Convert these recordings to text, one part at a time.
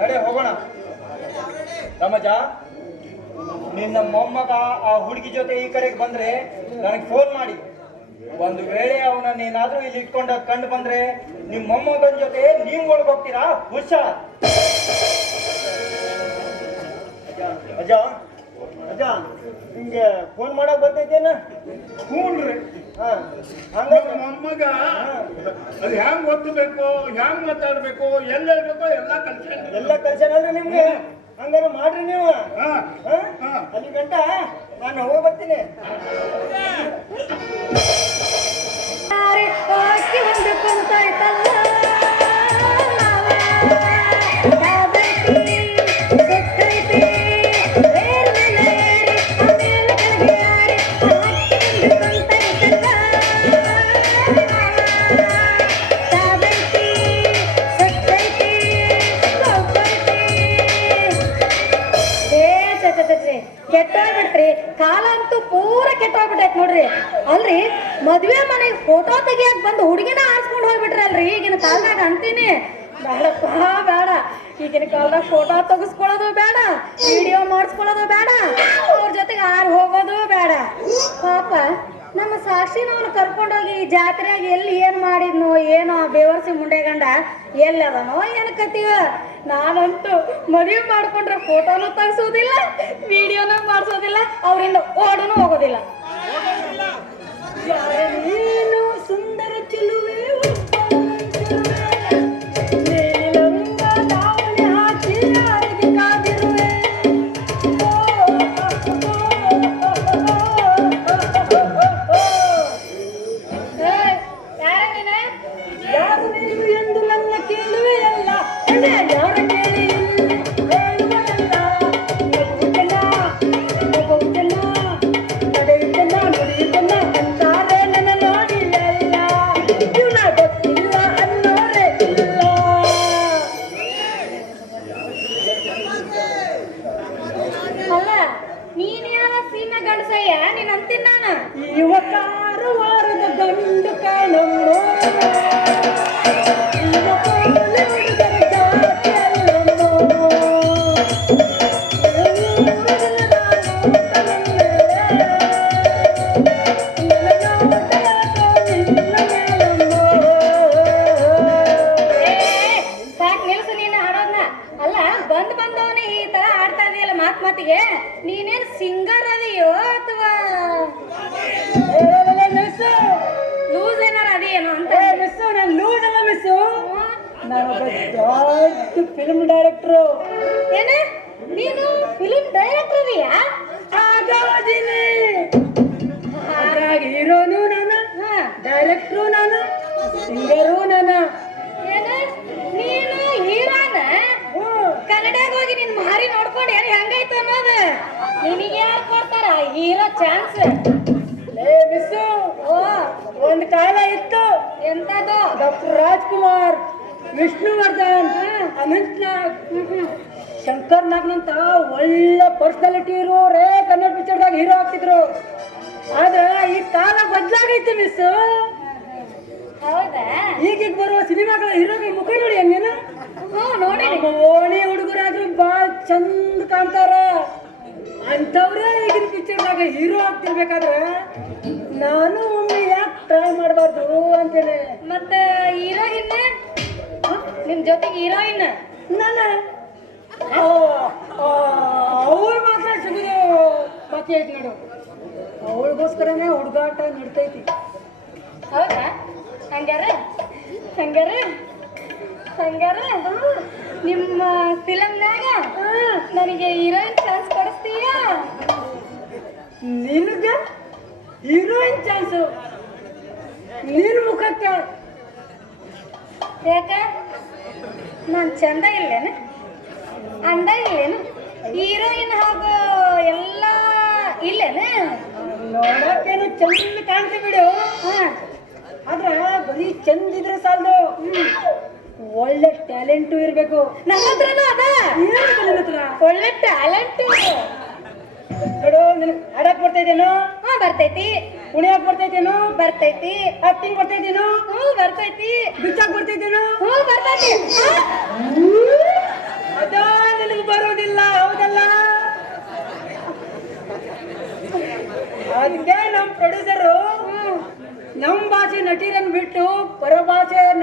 ನಡೆ ಹೋಗೋಣ. ರಮಜ, ನಿನ್ನ ಮೊಮ್ಮಗ ಆ ಹುಡುಗಿ ಜೊತೆ ಈ ಕಡೆಗೆ ಬಂದ್ರೆ ನನಗೆ ಫೋನ್ ಮಾಡಿ. ಒಂದು ವೇಳೆ ಅವನನ್ನ ಏನಾದ್ರೂ ಇಲ್ಲಿ ಇಟ್ಕೊಂಡ ಕಂಡು ಬಂದ್ರೆ ನಿಮ್ಮ ಮೊಮ್ಮಗನ ಜೊತೆ ನೀವು ಒಳಗೋಗ್ತೀರಾ? ಹುಷಾರ್. ಅಜ್ಜ ಅಜ್ಜ, ನಿಂಗೆ ಫೋನ್ ಮಾಡಕ್ ಬರ್ತೈತೇನ? ಹ್ಞೂನ್ರಿ. ಮೊಮ್ಮಗ ಅದು ಹ್ಯಾಂಗ್ ಓದ್ಬೇಕು, ಹ್ಯಾಂಗ್ ಮಾತಾಡ್ಬೇಕು, ಎಲ್ಲ ಹೇಳ್ಬೇಕು ಎಲ್ಲ ಕಲ್ಸನಲ್ರಿ ನಿಮ್ಗೆ. ಹಂಗಾರ ಮಾಡ್ರಿ ನೀವು. ಅಲ್ಲಿ ಗಂಟ ನಾನು ಹೋಗಿ ಬರ್ತೀನಿ. ಕೆಟ್ಟೋಗ್ಬಿಟ್ರಿ, ಕಾಲ ಅಂತೂ ಪೂರ ಕೆಟ್ಟೋಗ್ಬಿಟ್ಟೈತ್ ನೋಡ್ರಿ. ಅಲ್ರಿ, ಮದ್ವೆ ಮನೆಗೆ ಫೋಟೋ ತೆಗಿಯಕ್ ಬಂದು ಹುಡುಗಿನ ಆರಿಸ್ಕೊಂಡು ಹೋಗ್ಬಿಟ್ರಿ ಅಲ್ರಿ. ಈಗಿನ ಕಾಲದಾಗ ಅಂತೀನಿ, ಬೇಡಪ್ಪ ಬೇಡ. ಈಗಿನ ಕಾಲದಾಗ ಫೋಟೋ ತೆಗಿಸ್ಕೊಳ್ಳೋದು ಬೇಡ, ವಿಡಿಯೋ ಮಾಡಿಸ್ಕೊಳ್ಳೋದು ಬೇಡ, ಅವ್ರ ಜೊತೆಗೆ ಯಾರು ಹೋಗೋದು ಬೇಡ. ಪಾಪ ನಮ್ಮ ಸಾಕ್ಷಿನವನು ಕರ್ಕೊಂಡೋಗಿ ಈ ಜಾತ್ರೆಯಾಗ ಎಲ್ಲಿ ಏನ್ ಮಾಡಿದ್ನೋ ಏನೋ, ಬೇವರ್ಸಿ ಮುಂಡೆ ಗಂಡ ಎಲ್ಲಿ ಅದನೋ ಏನ್ ಕತೀವ. ನಾನಂತೂ ಮದುವೆ ಮಾಡ್ಕೊಂಡ್ರೆ ಫೋಟೋನು ತೆಗಿಸೋದಿಲ್ಲ, ವಿಡಿಯೋನು ಮಾಡಿಸೋದಿಲ್ಲ, ಅವರಿಂದ ಓಡನು ಹೋಗೋದಿಲ್ಲ. ನೀನು ಸುಂದರ ಚೆಲುವೆ ನೀನೇನ್ ಸಿಂಗರ್ ಅದೆಯೋ ಅಥವಾ ಲೂಸ್ ಏನಾರ ಅದೇನೋ ಅಂತ? ಮಿಸ್ಸು, ನಾನು ಲೂಸ್ ಅಲ್ಲ ಮಿಸ್ಸು, ನಾನೊಬ್ಬ ದೊಡ್ಡ ಫಿಲ್ಮ್ ಡೈರೆಕ್ಟ್ರು. ಏನ? ನೀನು ಫಿಲ್ಮ್ ಡೈರೆಕ್ಟರ್ ಇದೆಯಾ? ಹಾಗಾಗಿನಿ. ಹಾಗಾಗಿ ಹೀರೋನು ನಾನು, ಡೈರೆಕ್ಟ್ರು ನಾನು, ಸಿಂಗರು ನಾನು. ಏನ? ನೀನು ಹೀರೋನ? ಕನ್ನಡಾಗ ಹೋಗಿ ನಿನ್ ಮಾರಿ ನೋಡ್ಕೊಂಡು ಏನು ಹೆಂಗಾಯ್ತು ಅನ್ನೋದು ನಿನಗೆ ಯಾರು ಕೊಡ್ತಾರ ಹೀರೋ ಚಾನ್ಸ್? ಲೇ ಮಿಸ್ಸು, ಒಂದು ಕಾಲ ಇತ್ತು. ಎಂತದು? ಡಾಕ್ಟರ್ ರಾಜ್ಕುಮಾರ್, ವಿಷ್ಣುವರ್ಧನ್, ಅನಂತ್ನಾಗ್, ಶಂಕರ್ ನಾಗ್ನಂತ ಒಳ್ಳೆ ಪರ್ಸನಾಲಿಟಿ ಇರೋರೇ ಕನ್ನಡ ಪಿಕ್ಚರ್ದಾಗ ಹೀರೋ ಆಗ್ತಿದ್ರು. ಆದ್ರೆ ಈ ಕಾಲ ಬದಲಾಗೈತಿ ಮಿಸ್ಸು. ಹೌದಾ? ಈಗೀಗ ಬರುವ ಸಿನಿಮಾಗಳ ಹೀರೋಗೆ ಮುಖ ನೋಡಿ ಹಂಗೇನು? ನೋಡಿ, ಓಣಿ ಹುಡುಗರಾದ್ರೂ ಬಾಳ ಚಂದ ಕಾಣ್ತಾರ. ಅಂತವ್ರೇ ಈಗಿನ ಪಿಕ್ಚರ್ದಾಗ ಹೀರೋ ಆಗ್ತಿರ್ಬೇಕಾದ್ರೆ ನಾನು ಒಮ್ಮೆ ಯಾಕೆ ಟ್ರೈ ಮಾಡಬಾರ್ದು ಅಂತೇನೆ. ಮತ್ತೆ ಹೀರೋಯಿನ್ ನಿಮ್ ಜೊತೆಗೆ ಹೀರೋಯಿನ್ ನಾನು ಅವಳು ಮಾತ್ರ ಸಿಗುದು ಬಾಕಿ ಐತಿ ನೋಡು. ಅವಳಿಗೋಸ್ಕರನೇ ಹುಡುಗಾಟ ನಡ್ತೈತಿ. ಹೌದಾ? ಹಂಗಾರ ಹಂಗಾರ ಹಂಗಾರ ನಿಮ್ಮ ಫಿಲಮ್ನಾಗ ನನಗೆ ಹೀರೋಯಿನ್ ಚಾನ್ಸ್ ಕೊಡಿಸ್ತೀಯ? ನಿನಗ ಹೀರೋಯಿನ್ ಚಾನ್ಸು? ನೀನು ಮುಖಕ್ಕೆ ಯಾಕ? ನಾನು ಚಂದ ಇಲ್ಲೇನು, ಅಂದ ಇಲ್ಲೇನು, ಹೀರೋಯಿನ್ ಹಾಗೂ ಎಲ್ಲ ಇಲ್ಲೇನು? ನೋಡಕ್ಕೇನು ಚಂದ ಕಾಣ್ತಿ ಬಿಡು. ಆದ್ರೆ ಬರೀ ಚಂದ ಇದ್ರೆ ಸಾಲದು, ಒಳ್ಳೆ ಟ್ಯಾಲೆಂಟು ಇರ್ಬೇಕು. ನನ್ನ ಹತ್ರನೂ ಅದ. ನನ್ನ ಹತ್ರ ಒಳ್ಳೆ ಟ್ಯಾಲೆಂಟು. ನೋಡು, ನಿನಗೆ ಹಾಡಕ್ ಬರ್ತೈತೇನೋ? ಬರ್ತೈತಿ. ಕುಣಿಯಕ್ ಬರ್ತೈತೇನೋ? ಬರ್ತೈತಿ. ಆಕ್ಟಿಂಗ್ ಬರ್ತೈತೇನೋ? ಬರ್ತೈತಿ. ಬಿಚ್ಚಾಕ್ ಬರ್ತೈತೇನೋ? ಬರ್ತೈತಿ. ಅದ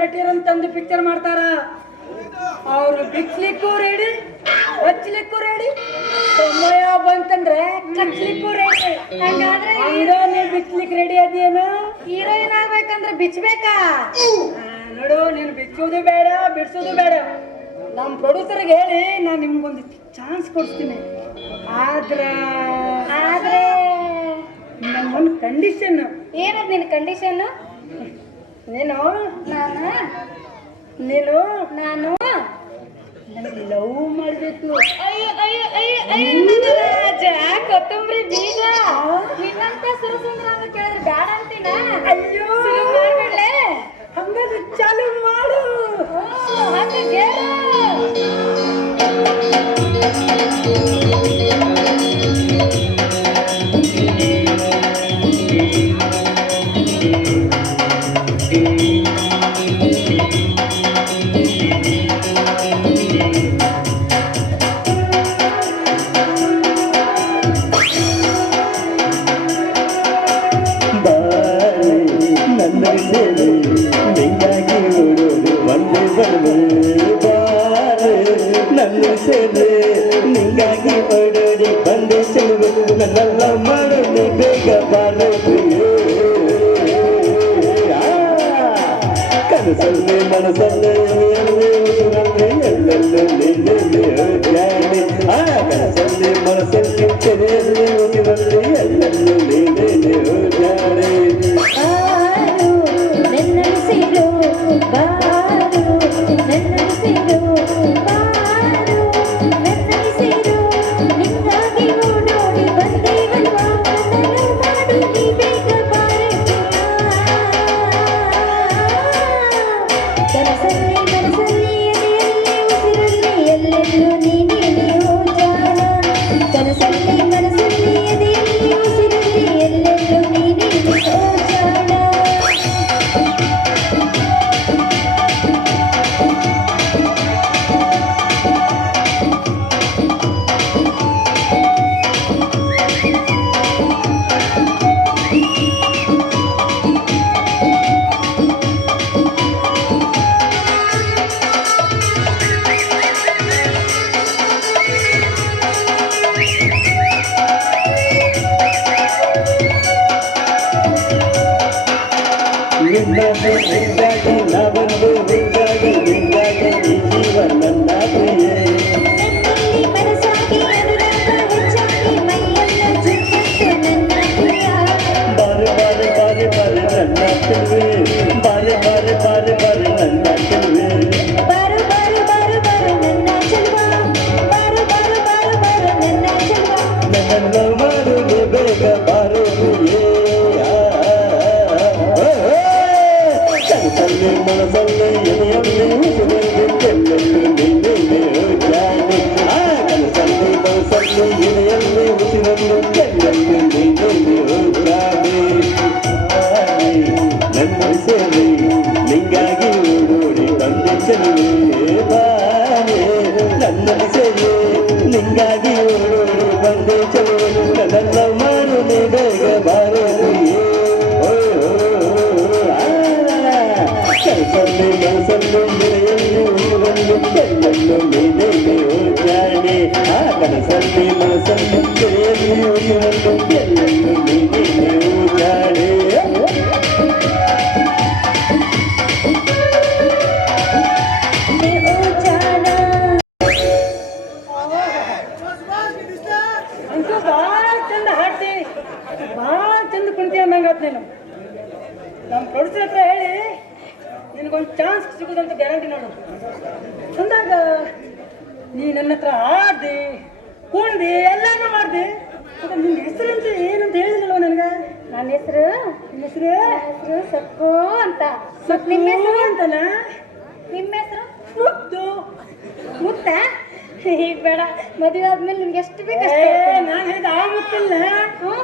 ನಟಿಯರಂತಂದು ಪಿಕ್ಚರ್ ಮಾಡ್ತಾರ. ಅವ್ರು ಬಿಚ್ಚಲಿಕ್ಕೂ ರೆಡಿ, ಹಚ್ಚಲಿಕ್ಕೂ ರೆಡಿ, ಸಮಯ ಬಂತಂದ್ರೆ ಕಚ್ಲಿಕ್ಕೂ ರೆಡಿ. ಹಂಗಾದ್ರೆ ನೀ ಬಿಚ್ಚಲಿಕ್ಕೆ ರೆಡಿ ಅದೇನು? ಹೀರೋಯಿನ್ ಆಗ್ಬೇಕಂದ್ರೆ ಬಿಚ್ಚಬೇಕಾ? ನೋಡು, ನೀನು ಬಿಚ್ಚೋದು ಬೇಡ, ಬಿಡ್ಸೋದು ಬೇಡ. ನಮ್ಮ ಪ್ರೊಡ್ಯೂಸರ್ಗೆ ಹೇಳಿ ನಾನು ನಿಮ್ಗೊಂದು ಚಾನ್ಸ್ ಕೊಡ್ತೀನಿ. ಆದ್ರೆ ನಮ್ಗೊಂದು ಕಂಡೀಷನ್. ಏನದ್ ನಿನ್ ಕಂಡೀಷನ್? ನೀನು ನಾನು ನನಗೆ ಲವ್ ಮಾಡಬೇಕು. ರಾಜ ಕೊತ್ತಂಬರಿ ಬೀಜ ನಿನ್ನಂತ ಸುರಸುಂದರ ಅಂತ ಕೇಳಿದ್ರೆ ಬ್ಯಾಡ ಅಂತೀನ. ಅಯ್ಯೋ, ಶುರು ಮಾಡ್ಬಿಡ್ಲೆ? ಹಂಗಾದ್ರೆ ಚಾಲು ಮಾಡು. ಹಂಗ ಕೇಳು. ನನ್ನ ಸೇರೆ ನಿಂಗಾಗಿ ಓಡೋಡಿ ಬಂದೆ ಚೆಲುವೆ ನನ್ನೆಲ್ಲ ಮಾಡೋದು ಬೇಗ ಬಾರದು. ಕನಸಲ್ಲಿ ಮನಸ್ಸಲ್ಲಿ ಎಲ್ಲೆಲ್ಲೂ ನಿನ್ನೆ ಜಾಡಿ. ಕನಸಲ್ಲಿ ಮನಸ್ಸಲ್ಲಿ ತೆರೆಯಲ್ಲಿ ಹೋಗಿರಲ್ಲಿ ಎಲ್ಲೆಲ್ಲೂ ನೀನೇ ಜಾಡಿ. ನಾವೊಂದು ನಿಂಗಾಗಿ ನಿಂಗಾಗಿ ಈ ಜೀವ ನನ್ನ ಪ್ರಿಯೆ. ಬಾರೆ ಬಾರೆ ಬಾರೆ ಬಾರೆ ನನ್ನ ಚೆಲುವೆ, ಬಾರೆ ಬಾರೆ ಬಾರೆ ಬಾರೆ ನನ್ನ ಚೆಲುವೆ. ನನ್ನೆಲ್ಲ ಮಾಡುವೆ ಬೇಗ ಬಾರೋ ಪ್ರಿಯೆ. ಕನಸಲ್ಲಿ ಮನಸ್ಸಲ್ಲಿ ಎದೆಯಲ್ಲಿ ಉಸಿರಲ್ಲಿ ಎಲ್ಲೆಲ್ಲೂ ನೀನೇ ಜಾಣೆ. ಕನಸಲ್ಲಿ ಮನಸ್ಸಲ್ಲಿ ಎದೆಯಲ್ಲಿ ಉಸಿರಲ್ಲಿ ಎಲ್ಲೆಲ್ಲೂ ನೀನೇ ಜಾಣೆ. ನನ್ನ ಸೇರಿ ನಿಂಗಾಗಿ ಓಡೋಡಿ ಬಂದೆ ಚೆಲುವೆ ಬಾರೆ. ನನ್ನ ಸೇರಿ ನಿಂಗಾಗಿ ಓಡೋಡಿ ಬಂದೆ ಚೆಲುವೆ ನನ್ನ ಮಾಡು ನೀ ಬೇಗ ಬಾರೋ. ಕನಸಲ್ಲಿ ಮನಸ್ಸಲ್ಲಿ ಎದೆಯಲ್ಲಿ ಉಸಿರಲ್ಲಿ ಎಲ್ಲೆಲ್ಲೂ ನೀನೇ ಜಾಣೆ. ಕನಸಲ್ಲಿ ಮನಸ್ಸಲ್ಲಿ ಎದೆಯಲ್ಲಿ ಉಸಿರಲ್ಲಿ ಎಲ್ಲೆಲ್ಲೂ ನೀನೇ ಜಾಣೆ. ಅಂತೂ ಭಾಳ ಚಂದ ಹಾಡ್ತಿ, ಭಾಳ ಚಂದ ಕುಣಿತಿ ಅನ್ನಂಗಾತ್ ನೀನು. ನಮ್ಮ ಪ್ರೊಡ್ಯೂಸರ್ ಹತ್ರ ಹೇಳಿ ನಿನಗೊಂದು ಚಾನ್ಸ್ ಸಿಗೋದಂತ ಗ್ಯಾರಂಟಿ ನೋಡು. ಅಂದಾಗ ನೀ ನನ್ನ ಹತ್ರ ಹಾಡ್ದಿ, ಕುಣ್ದಿ, ಎಲ್ಲಾನು ಮಾಡ್ದಿ. ನಿನ್ನ ಹೆಸರು ಅಂತ ಏನಂತ ಹೇಳಿದಿಲ್ವ ನನಗೆ? ನನ್ನ ಹೆಸರು ಸಕ್ಕು ಅಂತ. ನಿಮ್ಮ ಹೆಸರು ಅಂತನ? ನಿಮ್ಮ ಹೆಸರು ಮುತ್ತು. ಮುತ್ತ? ಈಗ ಬೇಡ, ಮದುವೆ ಆದ್ಮೇಲೆ ನಿಮ್ಗೆ ಎಷ್ಟು ಬೇಕು ನಾನು ಹೇಳಿದ ಆ ಮುತ್ತಿಲ್ಲ,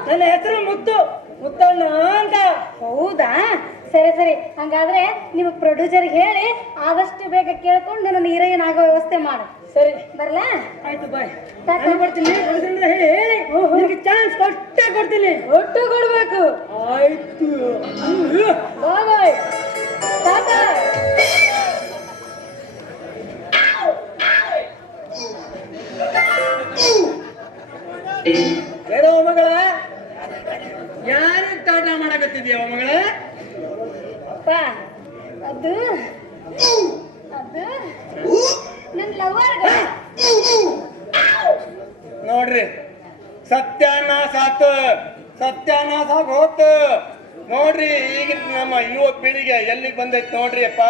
ನನ್ನ ಹೆಸರು ಮುತ್ತು, ಮುತ್ತಣ್ಣ ಅಂತ. ಹೌದಾ? ಸರಿ ಸರಿ, ಹಂಗಾದ್ರೆ ನಿಮ್ಮ ಪ್ರೊಡ್ಯೂಸರ್ಗೆ ಹೇಳಿ ಆದಷ್ಟು ಬೇಗ ಕೇಳ್ಕೊಂಡು ನನ್ನ ಹೀರೋಯಿನ್ ಆಗೋ ವ್ಯವಸ್ಥೆ ಮಾಡು. ಸರಿ, ಬರ್ಲಾ? ಆಯ್ತು, ಬಾಯ್. ನಾನು ಬರ್ತೀನಿ. ಹೇಳಿ ಹೇಳಿ ನಿನಗೆ ಚಾನ್ಸ್ ಕೊಟ್ಟೇ ಕೊಡ್ತೀನಿ. ಒಟ್ಟು ಕೊಡ್ಬೇಕು. ಆಯ್ತು, ಬಾಯ್ ಬಾಯ್. ತಾತ ಏನೋ ಮಗಳ ಯಾರಿಗೆ ಟಾಟ ಮಾಡಕತ್ತಿದ್ಯವ ಮಗಳ ಅಪ್ಪ ಅದು ಅದು ನನ್ನ ಲವರ್ ನೋಡ್ರಿ ಸತ್ಯಾನಾಶ ಆತು ಸತ್ಯಾನಾಶ ಆಗಿ ಹೋತು ನೋಡ್ರಿ ಈಗಿನ ನಮ್ಮ ಯುವ ಪೀಳಿಗೆ ಎಲ್ಲಿಗೆ ಬಂದೈತಿ ನೋಡ್ರಿ ಅಪ್ಪ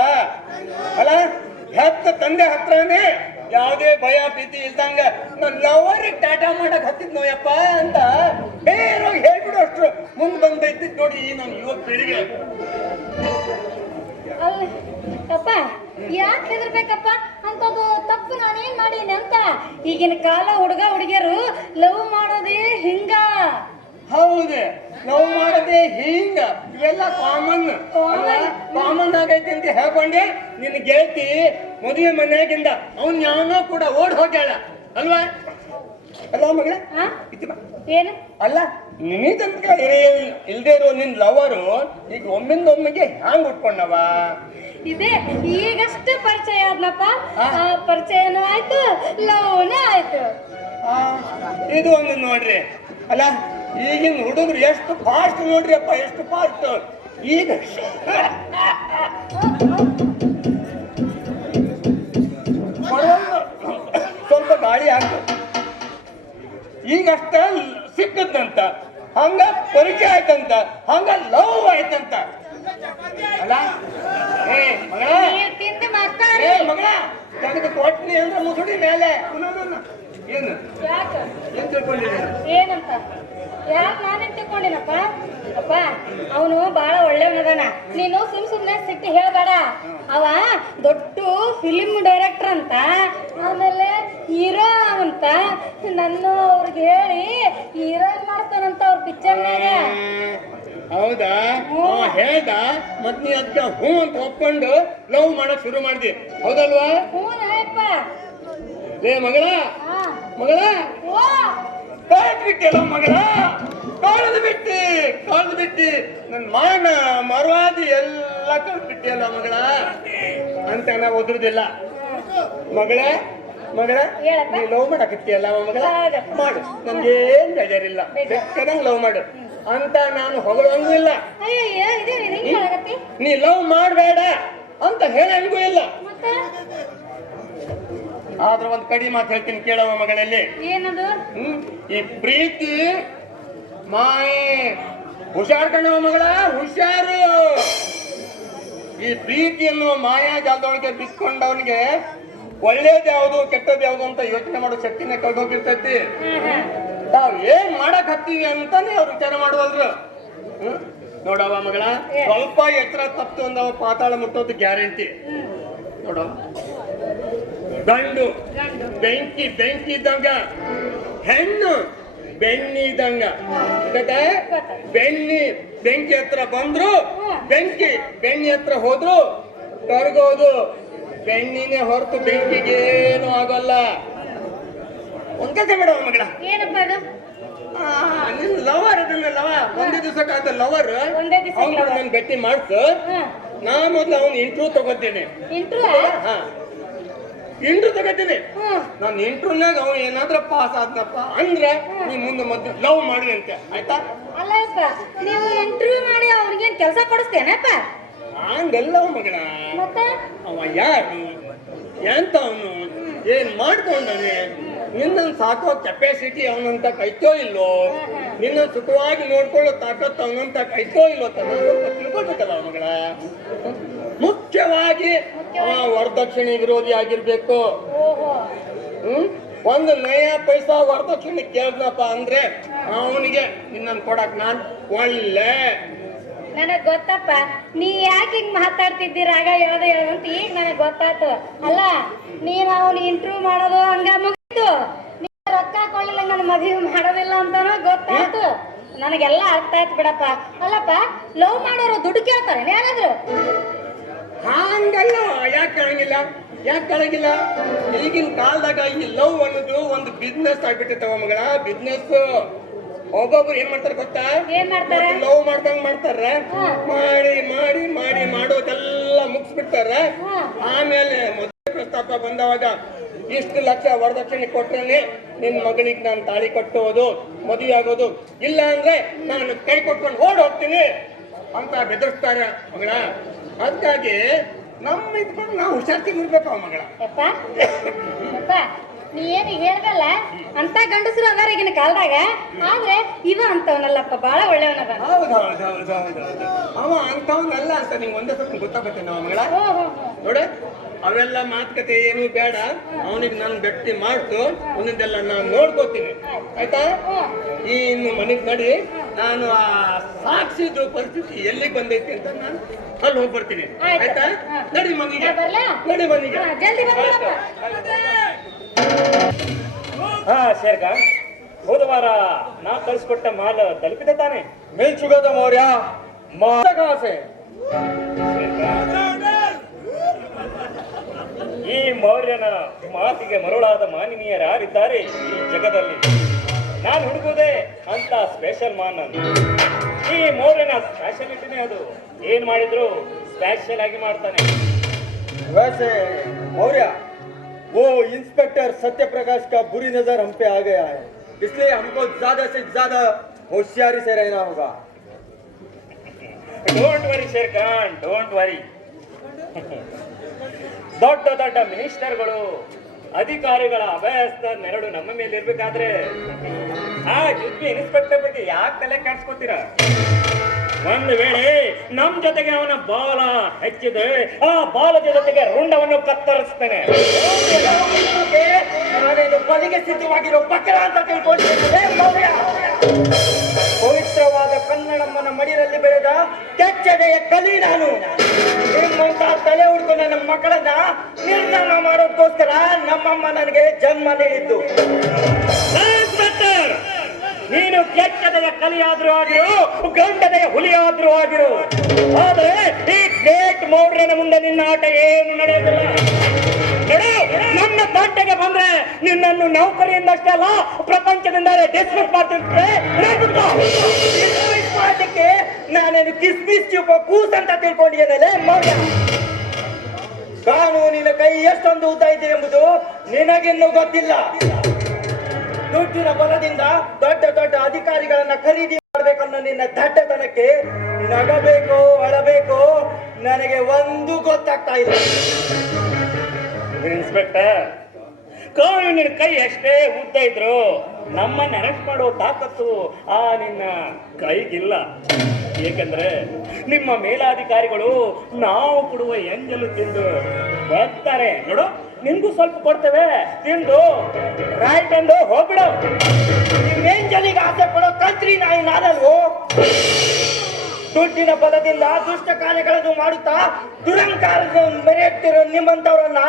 ಅಲ್ಲ ಹೆತ್ತ ತಂದೆ ಹತ್ರನೇ ಯಾವುದೇ ಭಯ ಭೀತಿ ಇಲ್ದಂಗ ನನ್ನ ಲವರಿಗೆ ಟಾಟಾ ಮಾಡಕ್ ಹತ್ತಿದ್ ನೋಯಪ್ಪ ಅಂತ ಬೇರೋಗಿ ಹೇಳ್ಬಿಡು ಅಷ್ಟ್ರು ಮುಂದ್ ಬಂದೈತಿ ನೋಡಿ ಈ ನಮ್ಮ ಯುವ ಪೀಳಿಗೆ ಅಲ್ಲ ಅಪ್ಪ ಯಾಕೆ ಹೆದರ್ಬೇಕಪ್ಪ ಅಂತದು ತಪ್ಪು ನಾನೇನ್ ಮಾಡೀನಿ ಅಂತ ಈಗಿನ ಕಾಲ ಹುಡುಗ ಹುಡುಗಿಯರು ಲವ್ ಮಾಡೋದೇ ಹಿಂಗ ಹೌದು ನಾವು ಮಾಡದೆ ಹಿಂಗ ಇವೆಲ್ಲ ಕಾಮನ್ ಕಾಮನ್ ಆಗೈತಿ ಅಂತ ಹೇಳ್ಕೊಂಡೆ ನಿನ್ ಗೆಳತಿ ಮದುವೆ ಮನ್ಯಾಗಿಂದ ಅವ್ನ್ ಯಾವನೋ ಕೂಡ ಓಡ್ ಹೋಗ್ಯಾಳ ಅಲ್ವಾ ಅಲ್ವಾ ಮಗಳ ಆ? ಏನು ಅಲ್ಲ ನಿನಗಂತ ಇಲ್ದೇ ಇರೋ ನಿನ್ ಲವರು ಈಗ ಒಮ್ಮಿಂದೊಮ್ಮೆಗೆ ಹ್ಯಾಂಗ್ ಉಟ್ಕೊಂಡವ ಇದೇ ಈಗಷ್ಟೇ ಪರಿಚಯ ಆದ್ನಪ್ಪ ಪರಿಚಯನೂ ಆಯ್ತು ಲವ್ನೇ ಆಯ್ತು ಇದು ಒಂದು ನೋಡ್ರಿ ಅಲ್ಲ ಈಗಿನ ಹುಡುಗರು ಎಷ್ಟು ಫಾಸ್ಟ್ ನೋಡ್ರಿ ಅಪ್ಪ ಎಷ್ಟು ಫಾಸ್ಟ್ ಈಗ ಸ್ವಲ್ಪ ಗಾಳಿ ಹಾಕು ಈಗಷ್ಟ ಸಿಕ್ಕದಂತ ಹಂಗ ಪರಿಚಯ ಆಯ್ತಂತ ಹಂಗ ಲವ್ ಆಯ್ತಂತ ಅಲ್ಲ ಏ ಮಗಳ ನೀವ್ ತಿಂದು ಮಾತಾಡಿ ಏ ಮಗಳ ತೆಗೆದು ಕೊಟ್ನಿ ಅಂದ್ರೆ ಮುಸುಡಿ ಮೇಲೆ ಏನು ಯಾಕ ಏನ್ ತಿಳ್ಕೊಂಡಿದ್ದೀನಿ ಏನಂತ ಯಾಕೆ ನಾನೇನ್ ತಿಳ್ಕೊಂಡಿನಪ್ಪ ಅಪ್ಪ ಅವನು ಬಾಳ ಒಳ್ಳೆಯವನದಾನ ನೀನು ಸುಮ್ನೆ ಸಿಟ್ಟಿ ಹೇಳ್ಬೇಡ ಅವ ದೊಡ್ಡ ಫಿಲಿಮ್ ಡೈರೆಕ್ಟರ್ ಅಂತ ಆಮೇಲೆ ಹೀರೋ ಅಂತ ನನ್ನ ಅವ್ರಿಗೆ ಹೇಳಿ ಹೀರೋಯಿನ್ ಮಾಡ್ತಾನಂತ ಅವ್ರ ಪಿಕ್ಚರ್ನಾಗ ಹೌದಾ ಹೇಳ್ದ ಮತ್ ನೀ ಅದ್ಕ ಹ್ಞೂ ಅಂತ ಒಪ್ಕೊಂಡು ಲವ್ ಮಾಡಕ್ ಶುರು ಮಾಡ್ದಿ ಹೌದಲ್ವಾ ಹ್ಞೂ ನಾಯಪ್ಪ ಏ ಮಗಳ ಹಾ ಮಗಳ ಓ ಬಿಟ್ಟಿಲ್ಲ ಮಗಳ ಕಾಳದು ಬಿಟ್ಟಿ ನನ್ ಮಾನ ಮರವಾದಿ ಎಲ್ಲ ಕಳ್ದು ಬಿಟ್ಟಿಯಲ್ಲ ಮಗಳ ಅಂತ ನಾವು ಒದ್ರುದಿಲ್ಲ ಮಗಳ ಹೇಳಪ್ಪ. ನೀ ಲವ್ ಮಾಡಕತ್ತೀಯಲ್ಲ ಮಗಳ ಹಾಗಪ್ಪ. ಮಾಡು ನನ್ಗೇನ್ ಬೇಜಾರಿಲ್ಲ ಬೇಕಾದಂಗ್ ಲವ್ ಮಾಡು ಅಂತ ನಾನು ಹೊಗಳಂಗೂ ಇಲ್ಲ ಅಯ್ಯಯ್ಯ ಇದೇನು ಹಿಂಗ್ ಮಾಡಕತ್ತಿ ನೀ ಲವ್ ಮಾಡಬೇಡ ಅಂತ ಹೇಳಂಗೂ ಇಲ್ಲ ಮತ್ತೆ ಆದ್ರೆ ಒಂದ್ ಕಡಿ ಮಾತು ಹೇಳ್ತೀನಿ ಕೇಳವ ಮಗಳಲ್ಲಿ ಏನದು ಈ ಪ್ರೀತಿ ಮಾಯೆ ಹುಷಾರ್ ಕಣವ ಮಗಳ ಹುಷಾರು ಈ ಪ್ರೀತಿ ಅನ್ನುವ ಮಾಯಾ ಜಾಲದೊಳಗೆ ಬಿತ್ಕೊಂಡವನಿಗೆ ಒಳ್ಳೇದ್ ಯಾವ್ದು ಕೆಟ್ಟದ್ ಯಾವ್ದು ಅಂತ ಯೋಚನೆ ಮಾಡೋ ಶಕ್ತಿನೇ ಕಳ್ದೋಗಿರ್ತೈತಿ ನಾವ್ ಏನ್ ಮಾಡಕ್ ಹತ್ತೀವಿ ಅಂತಾನೆ ಅವ್ರು ವಿಚಾರ ಮಾಡುವಲ್ರು ನೋಡವ ಮಗಳ ಸ್ವಲ್ಪ ಎತ್ತರ ತಪ್ಪು ಅಂದವ ಪಾತಾಳ ಮುಟ್ಟೋದು ಗ್ಯಾರಂಟಿ ನೋಡವ ಗಂಡು ಬೆಂಕಿ ಇದ್ದಂಗ ಹೆಣ್ಣು ಬೆಣ್ಣಿ ಇದ್ದಂಗ ಬೆಂಕಿ ಹತ್ರ ಬಂದ್ರು ಬೆಣ್ಣಿ ಹತ್ರ ಹೋದ್ರು ಕರ್ಗೋದು ಬೆಣ್ಣಿನೇ ಹೊರತು ಬೆಂಕಿಗೇನು ಆಗೋಲ್ಲ ಒಂದ್ ಕೆಲಸ ಮೇಡಮ್ ಮಗಳ ಏನಪ್ಪ ಅದು ನಿನ್ ಲವರ್ ಅದನ್ನ ಲವ ಒಂದೇ ದಿವಸಕ್ಕಾದ ಲವರ್ ಒಂದೇ ದಿವ್ಸಕ್ಕೆ ಅವ್ನು lover. ನನ್ ಭೇಟಿ ಮಾಡ್ಸು ನಾ ಮೊದ್ಲು ಅವ್ನ ಇಂಟ್ರೂ ತಗೋತೀನಿ ಇಂಟ್ರ್ಯೂ ಹಾ ಇಂಟ್ರೂ ತಗೋತೀನಿ ನಾನು ಇಂಟ್ರೂನಾಗ ಅವ್ನು ಏನಾದ್ರ ಪಾಸ್ ಆದ್ನಪ್ಪ ಅಂದ್ರೆ ನೀ ಮುಂದೆ ಮೊದ್ಲು ಲವ್ ಮಾಡಿ ಅಂತ ಆಯ್ತಾ ಅಲ್ಲಪ್ಪ ನೀವು ಇಂಟರ್ವ್ಯೂ ಮಾಡಿ ಅವ್ರಿಗೇನ್ ಕೆಲಸ ಕೊಡಿಸ್ತೇನಪ್ಪ ಹಂಗಲ್ಲ ಮಗಳ ಮತ್ತೆ ಅವ ಯಾರು ಎಂತ ಅವನು ಏನ್ ಮಾಡ್ಕೊಂಡನೆ ನಿನ್ನ ಸಾಕೋ ಕೆಪಾಸಿಟಿ ಅವನಂತ ಕೈತೋ ಇಲ್ಲೋ ನಿನ್ನ ಸುಖವಾಗಿ ನೋಡ್ಕೊಳ್ಳೋ ತಾಕತ್ತು ಅವನಂತ ಕೈತೋ ಇಲ್ಲೋ ತಿಳ್ಕೊಳ್ಬೇಕಲ್ಲ ಮಗಳ ಮುಖ್ಯವಾಗಿ ಅವ ವರದಕ್ಷಿಣೆ ವಿರೋಧಿ ಆಗಿರ್ಬೇಕು ಓಹೋ ಒಂದು ನಯ ಪೈಸಾ ವರದಕ್ಷಿಣೆ ಕೇಳ್ದಪ್ಪ ಅಂದ್ರೆ ಅವನಿಗೆ ನಿನ್ನನ್ ಕೊಡಕ್ ನಾನ್ ಒಳ್ಳೆ ನನಗ್ ಗೊತ್ತಪ್ಪ ನೀ ಯಾಕೆ ಹಿಂಗ್ ಮಾತಾಡ್ತಿದ್ದೀರ ಆಗ ಹೇಳೋದು ಈಗ ನನಗ್ ಗೊತ್ತಾಯ್ತು ಅಲ್ಲ ನೀನ್ ಅವ್ನ ಇಂಟರ್ವ್ಯೂ ಮಾಡೋದು ಹಂಗ ಮುಗಿತು ನೀ ರೊಕ್ಕ ಕೊಳ್ಳಿಲ್ಲ ನನ್ನ ಮದುವೆ ಮಾಡೋದಿಲ್ಲ ಅಂತಾನೂ ಗೊತ್ತಾಯ್ತು ನನಗೆಲ್ಲ ಅರ್ಥ ಆಯ್ತು ಬಿಡಪ್ಪ ಅಲ್ಲಪ್ಪ ಲವ್ ಮಾಡೋರು ದುಡ್ಡು ಕೇಳ್ತಾರೆ ಯಾರಾದ್ರು ಹಂಗಲ್ಲ ಯಾಕೆ ಕೇಳಂಗಿಲ್ಲ ಈಗಿನ ಕಾಲದಾಗ ಈ ಲವ್ ಅನ್ನೋದು ಒಂದು ಬಿಸ್ನೆಸ್ ಆಗ್ಬಿಟ್ಟಿರ್ತವ ಮಗಳ ಬಿಸ್ನೆಸ್ ಒಬ್ಬೊಬ್ರು ಏನ್ ಮಾಡ್ತಾರೆ ಗೊತ್ತಾ ಏನ್ ಮಾಡ್ತಾರೆ ಲವ್ ಮಾಡ್ದಂಗ್ ಮಾಡ್ತಾರ ಮಾಡಿ ಮಾಡೋದೆಲ್ಲ ಮುಗಿಸ್ಬಿಡ್ತಾರೆ. ಆಮೇಲೆ ಮದುವೆ ಪ್ರಸ್ತಾಪ ಬಂದವಾಗ ಇಷ್ಟು ಲಕ್ಷ ವರದಕ್ಷಿಣೆ ಕೊಟ್ರೆ ನಿನ್ ಮಗಳಿಗೆ ನಾನು ತಾಳಿ ಕಟ್ಟುವುದು, ಮದುವೆ ಆಗೋದು, ಇಲ್ಲ ಅಂದ್ರೆ ನಾನು ಕೈ ಕೊಟ್ಕೊಂಡು ಓಡ್ ಹೋಗ್ತೀನಿ ಅಂತ ಬೆದರಿಸ್ತಾರೆ ಮಗಳ. ಅದಕ್ಕಾಗಿ ನಮ್ಮ ಇದ್ಕೊಂಡು ನಾವು ಹುಷಾರ್ತಿಗಿರ್ಬೇಕು ಮಗಳ. ಯಪ್ಪ ಯಪ್ಪ ನೀ ಏನು ಹೇಳ್ದಲ್ಲ ಅಂತ ಗಂಡಸರು ಅದಾರ ಈಗಿನ ಕಾಲದಾಗ, ಆದ್ರೆ ಇವ ಅಂತವನಲ್ಲಪ್ಪ, ಬಾಳ ಒಳ್ಳೆಯವನದ. ಅವ ಅಂತವನಲ್ಲ ಅಂತ ನಿಂಗೆ ಒಂದೇ ಸ್ವಲ್ಪ ಗೊತ್ತಾಗುತ್ತೆ ನಾವು ಮಗಳ. ನೋಡ ಅವೆಲ್ಲ ಮಾತುಕತೆ ಏನು ಬೇಡ, ಅವನಿಗೆ ನಾನು ಭೇಟಿ ಮಾಡ್ತು ಒಂದೊಂದೆಲ್ಲ ನಾನು ನೋಡ್ಕೋತೀನಿ ಆಯ್ತಾ. ಈ ಇನ್ನು ಮನೆಗೆ ನಡಿ, ನಾನು ಆ ಸಾಕ್ಷಿದು ಪರಿಸ್ಥಿತಿ ಎಲ್ಲಿಗೆ ಬಂದೈತಿ ಅಂತ ನಾನು ಅಲ್ಲಿ ಹೋಗಿ ಬರ್ತೀನಿ ಆಯ್ತಾ. ನಡಿ ಮನೆಗೆ, ನಡಿ ಮನೆಗೆ. ಜಲ್ದಿ ಬರ್ಲಪ್ಪ. ಹಾ ಶೇರ್ಗ, ಹೋದ ವಾರ ನಾ ಕಳಿಸ್ಕೊಟ್ಟ ಮಾಲ್ ತಲುಪಿದೆ ತಾನೆ? ಮೇಲ್ಚುಗದ ಮೌರ್ಯ ಮಾಸೆ. ಈ ಮೌರ್ಯನ ಮಾತಿಗೆ ಮರುಳಾದ ಮಾನವೀಯರು ಯಾರಿದ್ದಾರೆ ಈ ಜಗದಲ್ಲಿ? ನಾನು ಹುಡುಗುದೇ ಅಂತ ಸ್ಪೆಷಲ್ ಮಾನ್. ಈ ಮೌರ್ಯನ ಸ್ಪೆಷಾಲಿಟಿನೇ ಅದು. ಏನ್ ಮಾಡಿದ್ರು ಸ್ಪೆಷಲ್ ಆಗಿ ಮಾಡ್ತಾನೆ. वैसे मौर्य, वो इंस्पेक्टर सत्य प्रकाश का बुरी नजर हम पे आ गया है, इसलिए हमको ज्यादा से ज्यादा होशियारी से रहना होगा. Don't worry share Khan, don't worry. ದೊಡ್ಡ ದೊಡ್ಡ ಮಿನಿಸ್ಟರ್ಗಳು, ಅಧಿಕಾರಿಗಳ ಅಭಯಸ್ಥ ನೆರಳು ನಮ್ಮ ಮೇಲೆ ಇರ್ಬೇಕಾದ್ರೆ ಆ ಡಿಪ್ಟಿ ಇನ್ಸ್ಪೆಕ್ಟರ್ ಬಗ್ಗೆ ಯಾಕೆ ತಲೆ ಕೆಡಿಸ್ಕೊತೀರಾ? ಒಂದು ವೇಳೆ ನಮ್ ಜೊತೆಗೆ ಅವನ ಬಾಲ ಹೆಚ್ಚಿದ್ರೆ ಆ ಬಾಲದ ಜೊತೆಗೆ ರುಂಡವನ್ನು ಕತ್ತರಿಸ್ತೇನೆ. ನಾನೇನು ಬಲಿಗೆ ಸಿದ್ಧವಾಗಿರೋ ಬಕರ ಅಂತ ತಿಳ್ಕೊಂಡಿದ್ದೇನೆ ಮೌರ್ಯ. ಪವಿತ್ರವಾದ ಕನ್ನಡಮ್ಮನ ಮಡಿಯಲ್ಲಿ ಬೆಳೆದ ಕೆಚ್ಚದೆಯ ಕಲಿ ನಾನು. ನಿಮ್ಮಂತ ತಲೆ ಹುಡುಕು ನನ್ನ ಮಕ್ಕಳನ್ನ ನಿರ್ನಾಮ ಮಾಡೋದಕ್ಕೋಸ್ಕರ ನಮ್ಮಮ್ಮ ನನಗೆ ಜನ್ಮ ನೀಡಿದ್ದು. ನೀನು ಕೆಚ್ಚದೆಯ ಕಲಿಯಾದ್ರೂ ಆಗಿರು, ಗಂಡದೆಯ ಹುಲಿಯಾದ್ರೂ ಆಗಿರು, ಆದ್ರೆ ಈ ಗ್ರೇಟ್ ಮೌರ್ಯನ ಮುಂದೆ ನಿನ್ನ ಆಟ ಏನು ನಡೆಯೋದಿಲ್ಲ. ನನ್ನ ತಂಟೆಗೆ ಬಂದ್ರೆ ನಿನ್ನನ್ನು ನೌಕರಿಯಿಂದಷ್ಟೇ ಅಲ್ಲ ಪ್ರಪಂಚದಿಂದ ಡಿಸ್ಮಿಸ್ ಮಾಡ್ತಿರ್ತಾರೆ. ಮಾಡಲಿಕ್ಕೆ ನಾನೇನು ಕಿಸ್ಮಿಸ್ ಚೂಪ ಕೂಸ್ ಅಂತ ತಿಳ್ಕೊಂಡಿದ್ದೇನೆ ಮೌರ್ಯ. ಕಾನೂನಿನ ಕೈ ಎಷ್ಟೊಂದು ಉದ್ದ ಇದೆ ಎಂಬುದು ನಿನಗಿನ್ನೂ ಗೊತ್ತಿಲ್ಲ. ದುಡ್ಡಿನ ಬಲದಿಂದ ದೊಡ್ಡ ದೊಡ್ಡ ಅಧಿಕಾರಿಗಳನ್ನ ಖರೀದಿ ಮಾಡ್ಬೇಕನ್ನೋ ನಿನ್ನ ದಡ್ಡತನಕ್ಕೆ ನಗಬೇಕೋ ಅಳಬೇಕೋ ನನಗೆ ಒಂದು ಗೊತ್ತಾಗ್ತಾ ಇಲ್ಲ. ಇನ್ಸ್ಪೆಕ್ಟರ್, ಕಾನೂನಿನ ಕೈ ಎಷ್ಟೇ ಉದ್ದ ಇದ್ರು ನಮ್ಮನ್ನ ಅರೆಸ್ಟ್ ಮಾಡೋ ತಾಕತ್ತು ಆ ನಿನ್ನ ಕೈಗಿಲ್ಲ. ಏಕೆಂದ್ರೆ ನಿಮ್ಮ ಮೇಲಾಧಿಕಾರಿಗಳು ನಾವು ಕೊಡುವ ಎಂಜಲು ತಿಂದು ಬರ್ತಾರೆ. ನೋಡು, ನಿನ್ಗೂ ಸ್ವಲ್ಪ ಕೊಡ್ತೇವೆ, ತಿಂದು ರೈಟ್ ಎಂದು ಹೋಗ್ಬಿಡು. ಎಂಜಲಿಗೆ ಆಸೆ ಪಡೋ ಕಂತ್ರಿ ನಾಯಿ ನಾನಲ್ವೋ? ದುಡ್ಡಿನ ಬಲದಿಂದ ದುಷ್ಟ ಕಾರ್ಯಗಳನ್ನು ಮಾಡುತ್ತಾ ದುರಂಕಾರಗಳನ್ನು ಮೆರೆಯುತ್ತಿರೋ ನಿಮ್ಮಂತವರನ್ನ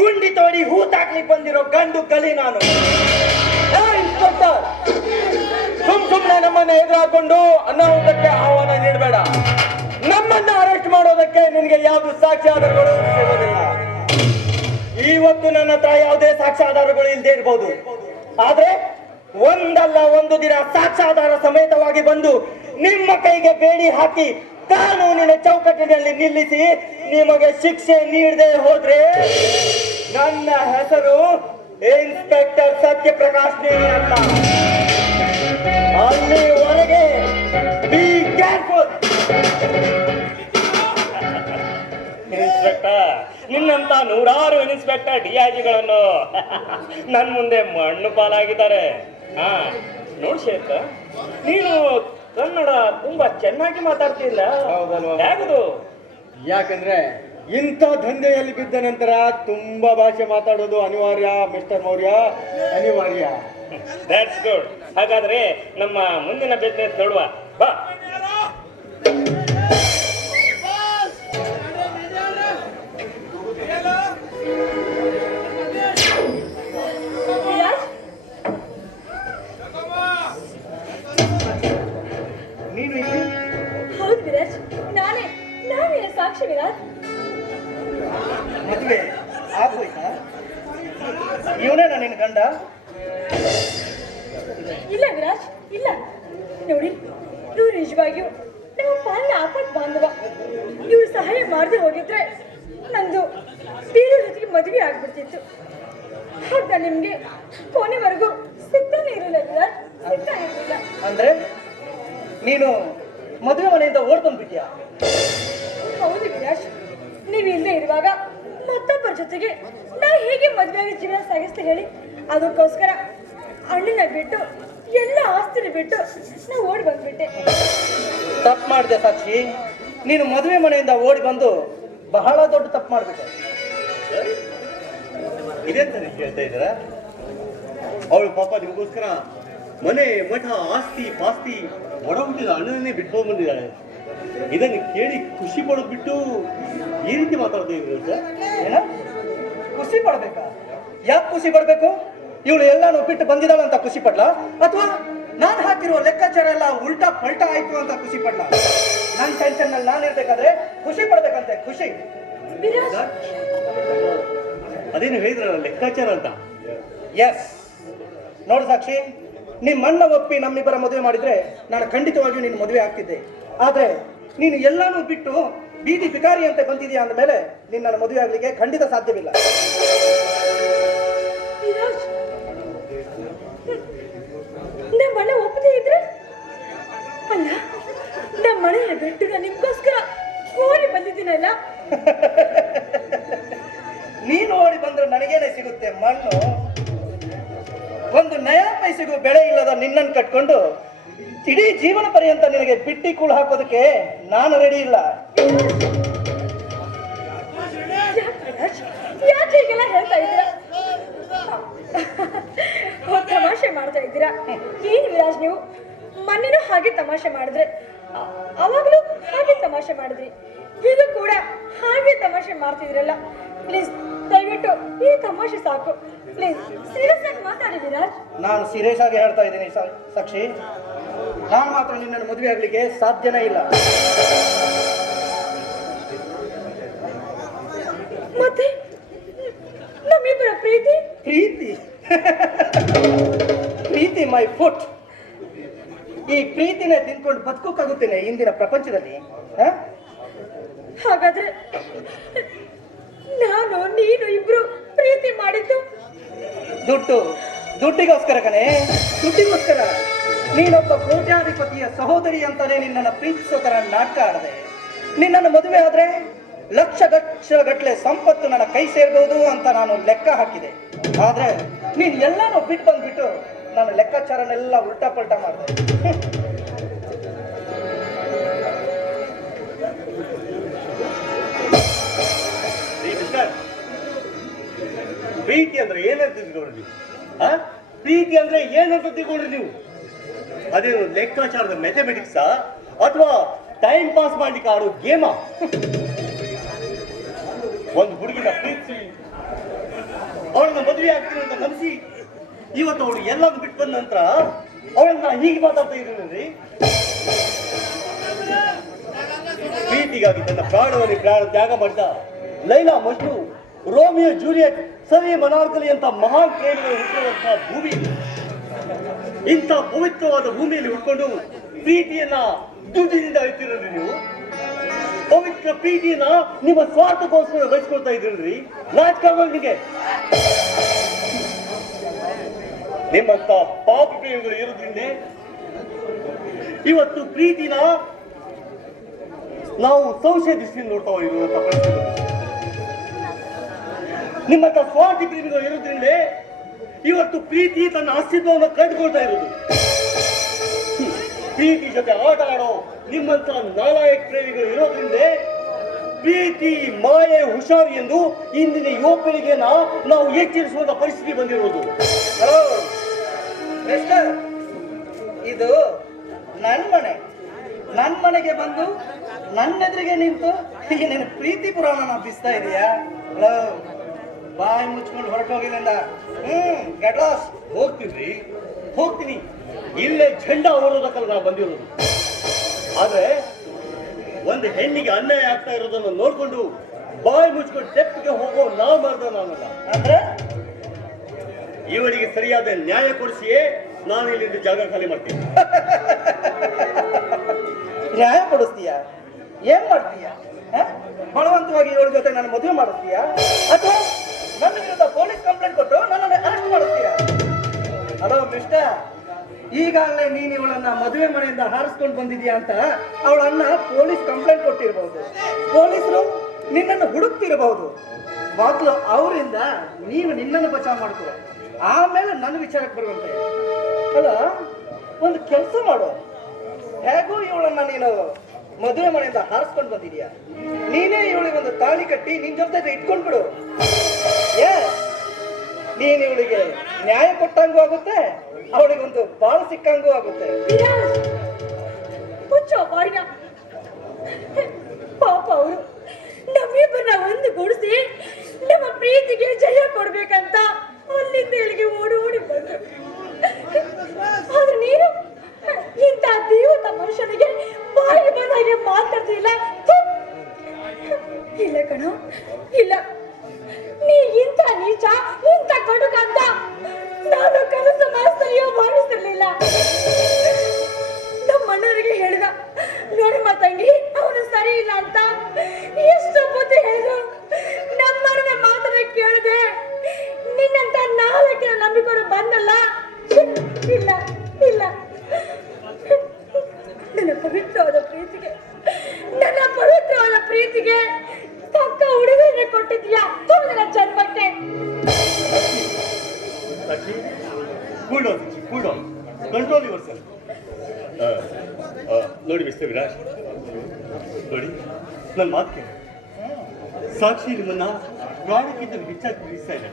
ಗುಂಡಿ ತೋಡಿ ಹೂತಾಕ್ಲಿಕ್ಕೆ ಬಂದಿರೋ ಗಂಡು ಕಲಿ ನಾನು. ಇನ್ಸ್ಪೆಕ್ಟರ್, ಸುಮ್ಮನೆ ನಮ್ಮನ್ನ ಎದುರಾಕೊಂಡು ಅನಾಹುತಕ್ಕೆ ಆಹ್ವಾನ ನೀಡಬೇಡ. ನಮ್ಮನ್ನ ಅರೆಸ್ಟ್ ಮಾಡೋದಕ್ಕೆ ನಿನಗೆ ಯಾವುದು ಸಾಕ್ಷ್ಯಾಧಾರಗಳು ಸಿಗೋದಿಲ್ಲ. ಇವತ್ತು ನನ್ನ ಹತ್ರ ಯಾವುದೇ ಸಾಕ್ಷ್ಯಾಧಾರಗಳು ಇಲ್ಲದೆ ಇರಬಹುದು, ಆದ್ರೆ ಒಂದಲ್ಲ ಒಂದು ದಿನ ಸಾಕ್ಷ್ಯಾಧಾರ ಸಮೇತವಾಗಿ ಬಂದು ನಿಮ್ಮ ಕೈಗೆ ಬೇಡಿ ಹಾಕಿ ಕಾನೂನಿನ ಚೌಕಟ್ಟಿನಲ್ಲಿ ನಿಲ್ಲಿಸಿ ನಿಮಗೆ ಶಿಕ್ಷೆ ನೀಡದೆ ಹೋದ್ರೆ ನನ್ನ ಹೆಸರು ಇನ್ಸ್ಪೆಕ್ಟರ್ ಸತ್ಯಪ್ರಕಾಶ್ ಅಲ್ಲ. ಅಲ್ಲಿವರೆಗೆ ಬಿ ಕೇರ್ಫುಲ್. ಇನ್ಸ್ಪೆಕ್ಟರ್, ನಿನ್ನಂತ ನೂರಾರು ಇನ್ಸ್ಪೆಕ್ಟರ್ ಡಿಐಜಿಗಳನ್ನು ನನ್ ಮುಂದೆ ಮಣ್ಣು ಪಾಲಾಗಿದ್ದಾರೆ. ಹಾ ನೋಡ್ ಶೇಖ, ನೀನು ಕನ್ನಡ ತುಂಬಾ ಚೆನ್ನಾಗಿ ಮಾತಾಡ್ತಿಲ್ಲ. ಹೌದಲ್ವಾ? ಯಾಕದು? ಯಾಕಂದ್ರೆ ಇಂಥ ದಂಧೆಯಲ್ಲಿ ಬಿದ್ದ ನಂತರ ತುಂಬಾ ಭಾಷೆ ಮಾತಾಡೋದು ಅನಿವಾರ್ಯ ಮಿಸ್ಟರ್ ಮೌರ್ಯ, ಅನಿವಾರ್ಯ. That's good. ಹಾಗಾದ್ರೆ ನಮ್ಮ ಮುಂದಿನ ಬಿಸ್ನೆಸ್ ನೋಡುವ ಬಾ. ನೀನು ಇಲ್ಲಿ? ಹೌದು ವಿರಾಜ್, ನಾನೇ ಸಾಕ್ಷಿ ವಿರಾಜ್. ಮದುವೆ ಆಗೋಯ್ತಾ? ಇವನೇನ ನಿನ್ನ ಗಂಡ? ಇಲ್ಲ ವಿರಾಜ್, ಇಲ್ಲ. ನೋಡಿ, ಇವ್ರು ನಿಜವಾಗಿಯೂ ನಮ್ಮ ಪಾಲಿನ ಆಪತ್ ಬಾಂಧವ. ಇವ್ರು ಸಹಾಯ ಮಾಡದೆ ಹೋಗಿದ್ರೆ ನಂದು ಬೇರೆ ಜೊತೆಗೆ ಮದುವೆ ಆಗ್ಬಿಡ್ತಿತ್ತು. ಆಗ ನಿಮ್ಗೆ ಕೊನೆವರೆಗೂ ಸಿಗ್ತಾನೆ ಇರಲಿಲ್ಲ ವಿರಾಜ್, ಸಿಗ್ತಾನೆ ಇರಲಿಲ್ಲ. ಅಂದ್ರೆ ನೀನು ಮದುವೆ ಮನೆಯಿಂದ ಓಡ್ ಬಂದ್ಬಿಟ್ಯಾ? ಹೌದು ವಿರಾಜ್, ನೀವು ಇಲ್ಲೇ ಇರುವಾಗ ಮತ್ತೊಬ್ಬರ ಜೊತೆಗೆ ನಾ ಹೇಗೆ ಮದುವೆಯಾಗಿ ಜೀವನ ಸಾಗಿಸ್ತಾ ಹೇಳಿ? ಅದಕ್ಕೋಸ್ಕರ ಅಣ್ಣನ ಬಿಟ್ಟು ಎಲ್ಲ ಆಸ್ತಿನ ಬಿಟ್ಟು ನಾ ಓಡಿ ಬಂದ್ಬಿಟ್ಟೆ. ತಪ್ಪು ಮಾಡಿದೆ ಸಾಕ್ಷಿ. ನೀನು ಮದುವೆ ಮನೆಯಿಂದ ಓಡಿ ಬಂದು ಬಹಳ ದೊಡ್ಡ ತಪ್ಪು ಮಾಡಿಬಿಟ್ಟೆ. ಇದೆಂತಾನೆ ಕೇಳ್ತಾ ಇದ್ದೀರಾ? ಅವಳು ಪಾಪ ನಿಮಗೋಸ್ಕರ ಮನೆ ಮಠ ಆಸ್ತಿ ಪಾಸ್ತಿ ಒಡಹುಟ್ಟಿದ ಅಣ್ಣನೇ ಬಿಟ್ಕೊಂಡು ಬಂದಿದ್ದಾಳೆ. ಇದನ್ನು ಕೇಳಿ ಖುಷಿ ಪಡೋದು ಬಿಟ್ಟು ಈ ರೀತಿ ಮಾತಾಡ್ತಾ ಇದ್ರು ಸರ್. ಏನ ಖುಷಿ ಪಡ್ಬೇಕಾ? ಯಾಕೆ ಖುಷಿ ಪಡ್ಬೇಕು? ಇವಳು ಎಲ್ಲಾನು ಬಿಟ್ಟು ಬಂದಿದ್ದಾಳ ಅಂತ ಖುಷಿ ಪಡ್ಲಾ, ಅಥವಾ ನಾನು ಹಾಕಿರುವ ಲೆಕ್ಕಾಚಾರ ಎಲ್ಲ ಉಲ್ಟಾ ಪಲ್ಟಾ ಆಯ್ತು ಅಂತ ಖುಷಿ ಪಡ್ಲಾ? ನನ್ನ ಟೆನ್ಷನ್ ನಲ್ಲಿ ನಾನು ಇರ್ಬೇಕಾದ್ರೆ ಖುಷಿ ಪಡ್ಬೇಕಂತೆ. ಖುಷಿ ವಿರಾಜ್, ಅದೇನು ಹೇಳಿದ್ರಲ್ಲ ಲೆಕ್ಕಾಚಾರ ಅಂತ. ಎಸ್, ನೋಡು ಸಾಕ್ಷಿ, ನಿಮ್ಮ ಅಣ್ಣ ಒಪ್ಪಿ ನಮ್ಮಿಬ್ಬರ ಮದುವೆ ಮಾಡಿದ್ರೆ ನಾನು ಖಂಡಿತವಾಗಿಯೂ ನಿನ್ನ ಮದುವೆ ಆಗ್ತಿದ್ದೆ. ಆದ್ರೆ ನೀನು ಎಲ್ಲಾನು ಬಿಟ್ಟು ಬೀದಿ ಭಿಕಾರಿ ಅಂತ ಬಂದಿದೆಯಾ ಅಂದ ಮೇಲೆ ನಿನ್ನ ಮದುವೆ ಆಗ್ಲಿಕ್ಕೆ ಖಂಡಿತ ಸಾಧ್ಯವಿಲ್ಲ. ವಿರಾಜ್, ನಮ್ಮ ಮನೆ ಒಪ್ಪದೇ ಇದ್ರೆ ಅಲ್ಲ, ನಮ್ಮ ಮನೆಯ ಬಿಟ್ಟು ನಾನು ನಿಮ್ಗೋಸ್ಕರ ಓಡಿ ಬಂದಿದ್ದೀನಲ್ಲ. ನೀನು ಓಡಿ ಬಂದ್ರೆ ನನಗೇನೆ ಸಿಗುತ್ತೆ ಮಣ್ಣು? ಒಂದು ನಯಾ ಪೈಸೆಗೂ ಬೆಳೆ ಇಲ್ಲದ ನಿನ್ನನ್ನು ಕಟ್ಕೊಂಡು ಇಡೀ ಜೀವನ ಪರ್ಯಂತ ನಿನಗೆ ಬಿಟ್ಟಿ ಕೂಳು ಹಾಕೋದಕ್ಕೆ ನಾನು ರೆಡಿ ಇಲ್ಲ. ಯಾಕೆ ಹೀಗೆಲ್ಲ ಹೇಳ್ತಾ ಇದ್ದೀರಾ? ತಮಾಷೆ ಮಾಡ್ತಾ ಇದ್ದೀರಾ? ಏನ್ ವಿರಾಜ್, ನೀವು ಮೊನ್ನೆನೂ ಹಾಗೆ ತಮಾಷೆ ಮಾಡಿದ್ರೆ, ಅವಾಗ್ಲೂ ಹಾಗೆ ತಮಾಷೆ ಮಾಡಿದ್ರಿ, ಈಗ ಕೂಡ ಹಾಗೆ ತಮಾಷೆ ಮಾಡ್ತಿದ್ರಲ್ಲ. ಪ್ಲೀಸ್ ದಯವಿಟ್ಟು ಈ ತಮಾಷೆ ಸಾಕು. ಪ್ಲೀಸ್ ಸೀರಿಯಸ್ ಆಗಿ ಮಾತಾಡಿ ವಿರಾಜ್. ನಾನು ಸೀರಿಯಸ್ ಆಗಿ ಹೇಳ್ತಾ ಇದ್ದೀನಿ ಸಾಕ್ಷಿ. ನಾನು ಮಾತ್ರ ನಿನ್ನನ್ನು ಮದುವೆ ಆಗ್ಲಿಕ್ಕೆ ಸಾಧ್ಯನೇ ಇಲ್ಲ. ಮತ್ತೆ ನಮ್ಮಿಬ್ಬರ ಪ್ರೀತಿ ಪ್ರೀತಿ ಪ್ರೀತಿ ಮೈ ಫುಟ್. ಈ ಪ್ರೀತಿನೇ ತಿನ್ಕೊಂಡು ಬದುಕೋಕ್ಕಾಗುತ್ತೇನೆ ಇಂದಿನ ಪ್ರಪಂಚದಲ್ಲಿ? ಹಾಗಾದ್ರೆ ನಾನು ನೀನು ಇಬ್ರು ಪ್ರೀತಿ ಮಾಡಿದ್ದು ದುಡ್ಡಿಗೋಸ್ಕರ ಕಣೆ, ದುಡ್ಡಿಗೋಸ್ಕರ. ನೀನೊಬ್ಬ ಕೋಟ್ಯಾಧಿಪತಿಯ ಸಹೋದರಿ ಅಂತಾನೆ ನಿನ್ನನ್ನು ಪ್ರೀತಿಸೋ ತರ ನಾಟಕ ಆಡದೆ. ನಿನ್ನನ್ನು ಮದುವೆ ಆದ್ರೆ ಲಕ್ಷ ಗಟ್ಟಲೆ ಸಂಪತ್ತು ನನ್ನ ಕೈ ಸೇರ್ಬೋದು ಅಂತ ನಾನು ಲೆಕ್ಕ ಹಾಕಿದೆ. ಆದ್ರೆ ನೀನ್ ಎಲ್ಲಾನು ಬಿಟ್ಟು ಬಂದ್ಬಿಟ್ಟು ನನ್ನ ಲೆಕ್ಕಾಚಾರನೆಲ್ಲ ಉಲ್ಟಾ ಪಲ್ಟಾ ಮಾಡಿದೆ. ಪ್ರೀತಿ ಅಂದ್ರೆ ಏನಂತ ತಿಳ್ಕೊಂಡ್ರಿ ನೀವು? ಪ್ರೀತಿ ಅಂದ್ರೆ ಏನಂತ ತಿಳ್ಕೊಂಡ್ರಿ ನೀವು? ಅದೇನು ಲೆಕ್ಕಾಚಾರದ ಮ್ಯಾಥಮೆಟಿಕ್ಸಾ ಅಥವಾ ಟೈಮ್ ಪಾಸ್ ಮಾಡ್ಲಿಕ್ಕೆ ಆಡೋ ಗೇಮಾ? ಒಂದು ಹುಡುಗಿನ ಪ್ರೀತಿಸಿ ಅವಳನ್ನ ಮದುವೆ ಆಗ್ತೀನಿ ಅಂತ ನಂಬಿಸಿ ಇವತ್ತು ಅವಳು ಎಲ್ಲಾನು ಬಿಟ್ಟು ಬಂದ ನಂತರ ಅವಳನ್ನ ಹೀಗೆ ಮಾತಾಡ್ತಾ ಇದ್ದೀನಿ. ಪ್ರೀತಿಗಾಗಿ ತನ್ನ ಪ್ರಾಣವನ್ನು ತ್ಯಾಗ ಮಾಡಿದ ಲೈಲಾ ಮಜ್ನು, ರೋಮಿಯೋ ಜೂಲಿಯಟ್, ಸವಿ ಮನಾರ್ಕಲಿ ಅಂತ ಮಹಾನ್ ಪ್ರೇಮಿಗಳು ಹುಟ್ಟುವಂತಹ ಭೂಮಿ. ಇಂಥ ಪವಿತ್ರವಾದ ಭೂಮಿಯಲ್ಲಿ ಹುಟ್ಕೊಂಡು ಪ್ರೀತಿಯನ್ನ ದುಡ್ಡಿನಿಂದ ಅಳಿತಿರಲ್ರಿ ನೀವು. ಪವಿತ್ರ ಪ್ರೀತಿಯನ್ನ ನಿಮ್ಮ ಸ್ವಾರ್ಥಕ್ಕೋಸ್ಕರ ಬಯಸ್ಕೊಳ್ತಾ ಇದ್ರಲ್ರಿ. ರಾಜಕಾರಣಿಗೆ ನಿಮ್ಮಂತ ಪಾಪ ಪ್ರೇಮಿಗಳು ಇರೋದ್ರಿಂದ ಇವತ್ತು ಪ್ರೀತಿನ ನಾವು ಸಂಶಯ ದೃಷ್ಟಿಯಿಂದ ನೋಡ್ತಾ ಇರುವಂತ ಪರಿಸ್ಥಿತಿ. ನಿಮ್ಮಂತ ಸ್ವಾರ್ಥಿ ಪ್ರೇಮಿಗಳು ಇರೋದ್ರಿಂದ ಇವತ್ತು ಪ್ರೀತಿ ತನ್ನ ಅಸ್ತಿತ್ವವನ್ನು ಕಂಡುಕೊಳ್ತಾ ಇರೋದು. ಪ್ರೀತಿ ಜೊತೆ ಆಟ ಆಡೋ ನಿಮ್ಮಂತ ನಾಲಾಯಕ ಪ್ರೇಮಿಗಳು ಇರೋದ್ರಿಂದ ಪ್ರೀತಿ ಮಾಯೆ ಹುಷಾರು ಎಂದು ಇಂದಿನ ಯುವ ಪೀಳಿಗೆಯನ್ನ ನಾವು ಎಚ್ಚರಿಸುವಂತ ಪರಿಸ್ಥಿತಿ ಬಂದಿರೋದು. ಹಲೋ ಮಿಸ್ಟರ್, ಇದು ನನ್ನ ಮನೆಗೆ ಬಂದು ನನ್ನ ಎದುರಿಗೆ ನಿಂತು ಈಗ ನೀನು ಪ್ರೀತಿ ಪುರಾಣ ಬಿಸ್ತಾ ಇದೀಯಾ? ಹಲೋ, ಬಾಯಿ ಮುಚ್ಕೊಂಡು ಹೊರಟೋಗಿಲ್ಲಿಂದ. Get lost. ಹೋಗ್ತೀನಿ. ಇಲ್ಲೇ ಝಂಡಾ ಹೊರೋದಕ್ಕಲ್ಲ ನಾವು ಬಂದಿರೋದು. ಆದ್ರೆ ಒಂದು ಹೆಣ್ಣಿಗೆ ಅನ್ಯಾಯ ಆಗ್ತಾ ಇರೋದನ್ನು ನೋಡ್ಕೊಂಡು ಬಾಯಿ ಮುಚ್ಕೊಂಡು ಡೆಪ್ಗೆ ಹೋಗೋ ನಾವು ಮಾಡ್ದ ನಾನಲ್ಲ. ಅಂದ್ರೆ ಇವಳಿಗೆ ಸರಿಯಾದ ನ್ಯಾಯ ಕೊಡಿಸಿಯೇ ನಾನು ಇಲ್ಲಿಂದ ಜಾಗ ಖಾಲಿ ಮಾಡ್ತೀನಿ. ನ್ಯಾಯ ಕೊಡಿಸ್ತೀಯ? ಏನ್ ಮಾಡ್ತೀಯ? ಬಲವಂತವಾಗಿ ಇವಳ ಜೊತೆ ನಾನು ಮದುವೆ ಮಾಡಿಸ್ತೀಯ ಅಥವಾ ನನ್ನ ವಿರುದ್ಧ ಪೊಲೀಸ್ ಕಂಪ್ಲೇಂಟ್ ಕೊಟ್ಟು ನನ್ನನ್ನು ಅರೆಸ್ಟ್ ಮಾಡಿಸ್ತೀಯ? ಹಲೋ ಮಿಸ್ಟರ್, ಈಗಾಗಲೇ ನೀನು ಇವಳನ್ನ ಮದುವೆ ಮನೆಯಿಂದ ಹಾರಿಸ್ಕೊಂಡು ಬಂದಿದ್ಯಾ ಅಂತ ಅವಳ ಅಣ್ಣ ಪೊಲೀಸ್ ಕಂಪ್ಲೇಂಟ್ ಕೊಟ್ಟಿರಬಹುದು. ಪೊಲೀಸರು ನಿನ್ನನ್ನು ಹುಡುಕ್ತಿರಬಹುದು. ಮೊದಲು ಅವರಿಂದ ನೀನು ನಿನ್ನನ್ನು ಬಚಾವ್ ಮಾಡ್ಕೋ, ಆಮೇಲೆ ನನ್ನ ವಿಚಾರಕ್ಕೆ ಬರುವಂತೆ. ಅಲ್ಲ, ಒಂದು ಕೆಲಸ ಮಾಡು. ಹೇಗೂ ಇವಳನ್ನ ನೀನು ಮದುವೆ ಮನೆಯಿಂದ ಹಾರಿಸ್ಕೊಂಡು ಬಂದಿದ್ಯಾ, ನೀನೇ ಇವಳಿಗೆ ಒಂದು ತಾಳಿ ಕಟ್ಟಿ ನಿನ್ ಜೊತೆ ಇಟ್ಕೊಂಡ್ಬಿಡು. ನೀನ್ ಇವಳಿಗೆ ನ್ಯಾಯ ಕೊಟ್ಟಂಗೂ ಆಗುತ್ತೆ, ಅವಳಿಗೆ ಒಂದು ಬಾಳು ಸಿಕ್ಕಂಗೂ ಆಗುತ್ತೆ. ಪಾಪ ಅವರು ನಮ್ಮಿಬ್ಬರನ್ನ ಒಂದು ಗೂಡಿಸಿ ನಮ್ಮ ಪ್ರೀತಿಗೆ ಜಯ ಕೊಡ್ಬೇಕಂತ ಅಲ್ಲಿಂದ ಇಲ್ಲಿಗೆ ಓಡಿ ಬಂದ್ರು. ಆದ್ರೆ ನೀನು ಇಂಥ ದೇವತ ಮನುಷ್ಯನಿಗೆ ಬಾಯಿ ಬಂದಾಗೆ ಮಾತಾಡ್ತಿಲ್ಲ. ಇಲ್ಲ ಕಣೋ, ಇಲ್ಲ, ನೀ ಇಂಥ ನೀಚ, ಇಂಥ ಕಡುಕ ಅಂತ ನಾನು ಕನಸು ಮಾಸ್ತರಿಯೋ ಮಾಡಿಸಿರ್ಲಿಲ್ಲ. ನಮ್ಮ ಅಣ್ಣವರಿಗೆ ಹೇಳಿದ, ನೋಡಮ್ಮ ತಂಗಿ, ಅವನು ಸರಿ ಇಲ್ಲ ಅಂತ ಎಷ್ಟು ಬುದ್ಧಿ ಹೇಳಿದ್ರು. ನಮ್ಮನ್ನ ಮಾತನ್ನ ಕೇಳಿದೆ, ನಿನ್ನಂತ ನಾಲ್ಕಿನ ನಂಬಿಕೊಂಡು ಬಂದಲ್ಲ. ಇಲ್ಲ ಇಲ್ಲ, ನನ್ನ ಪವಿತ್ರವಾದ ಪ್ರೀತಿಗೆ ತಕ್ಕ ಉಡುಗೊರೆ ಕೊಟ್ಟಿದ್ಯಾ ನನ್ನ ಜನ್ಮಕ್ಕೆ. Control your self. ನೋಡಿ ಮಿಸ್ಟರ್ ವಿರಾಜ್, ನೋಡಿ ನನ್ನ ಮಾತು ಕೇಳಿ. ಸಾಕ್ಷಿ ನಿಮ್ಮನ್ನ ಪ್ರಾಣಕ್ಕಿಂತ ಹೆಚ್ಚಾಗಿ ಪ್ರೀತಿಸ್ತಾ ಇದೆ.